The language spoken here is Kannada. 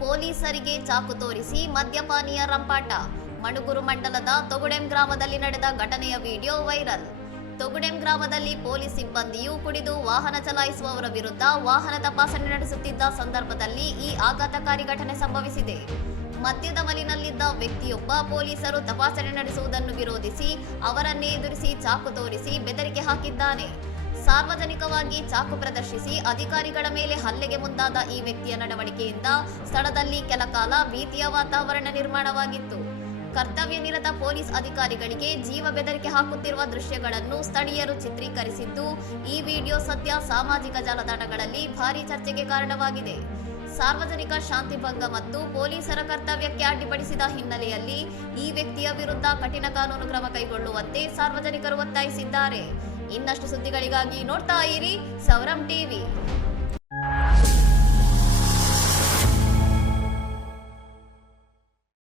ಪೊಲೀಸರಿಗೆ ಚಾಕು ತೋರಿಸಿ ಮದ್ಯಪಾನಿಯ ರಂಪಾಟ. ಮಣುಗೂರು ಮಂಡಲದ ತೊಗುಡೆಂ ಗ್ರಾಮದಲ್ಲಿ ನಡೆದ ಘಟನೆಯ ವಿಡಿಯೋ ವೈರಲ್. ತೊಗುಡೆಂ ಗ್ರಾಮದಲ್ಲಿ ಪೊಲೀಸ್ ಸಿಬ್ಬಂದಿಯು ಕುಡಿದು ವಾಹನ ಚಲಾಯಿಸುವವರ ವಿರುದ್ಧ ವಾಹನ ತಪಾಸಣೆ ನಡೆಸುತ್ತಿದ್ದ ಸಂದರ್ಭದಲ್ಲಿ ಈ ಆಘಾತಕಾರಿ ಘಟನೆ ಸಂಭವಿಸಿದೆ. ಮದ್ಯದ ಮಲಿನಲ್ಲಿದ್ದ ವ್ಯಕ್ತಿಯೊಬ್ಬ ಪೊಲೀಸರು ತಪಾಸಣೆ ನಡೆಸುವುದನ್ನು ವಿರೋಧಿಸಿ ಅವರನ್ನೇ ಎದುರಿಸಿ ಚಾಕು ತೋರಿಸಿ ಬೆದರಿಕೆ ಹಾಕಿದ್ದಾನೆ. ಸಾರ್ವಜನಿಕವಾಗಿ ಚಾಕು ಪ್ರದರ್ಶಿಸಿ ಅಧಿಕಾರಿಗಳ ಮೇಲೆ ಹಲ್ಲೆಗೆ ಮುಂದಾದ ಈ ವ್ಯಕ್ತಿಯ ನಡವಳಿಕೆಯಿಂದ ಸ್ಥಳದಲ್ಲಿ ಕೆಲಕಾಲ ಭೀತಿಯ ವಾತಾವರಣ ನಿರ್ಮಾಣವಾಗಿತ್ತು. ಕರ್ತವ್ಯ ನಿರತ ಪೊಲೀಸ್ ಅಧಿಕಾರಿಗಳಿಗೆ ಜೀವ ಬೆದರಿಕೆ ಹಾಕುತ್ತಿರುವ ದೃಶ್ಯಗಳನ್ನು ಸ್ಥಳೀಯರು ಚಿತ್ರೀಕರಿಸಿದ್ದು, ಈ ವಿಡಿಯೋ ಸದ್ಯ ಸಾಮಾಜಿಕ ಜಾಲತಾಣಗಳಲ್ಲಿ ಭಾರೀ ಚರ್ಚೆಗೆ ಕಾರಣವಾಗಿದೆ. ಸಾರ್ವಜನಿಕ ಶಾಂತಿ ಭಂಗ ಮತ್ತು ಪೊಲೀಸರ ಕರ್ತವ್ಯಕ್ಕೆ ಅಡ್ಡಿಪಡಿಸಿದ ಹಿನ್ನೆಲೆಯಲ್ಲಿ ಈ ವ್ಯಕ್ತಿಯ ವಿರುದ್ಧ ಕಠಿಣ ಕಾನೂನು ಕ್ರಮ ಕೈಗೊಳ್ಳುವಂತೆ ಸಾರ್ವಜನಿಕರು ಒತ್ತಾಯಿಸಿದ್ದಾರೆ. ಇನ್ನಷ್ಟು ಸುದ್ದಿಗಳಿಗಾಗಿ ನೋಡ್ತಾ ಇರಿ ಸೌರಂ ಟಿವಿ.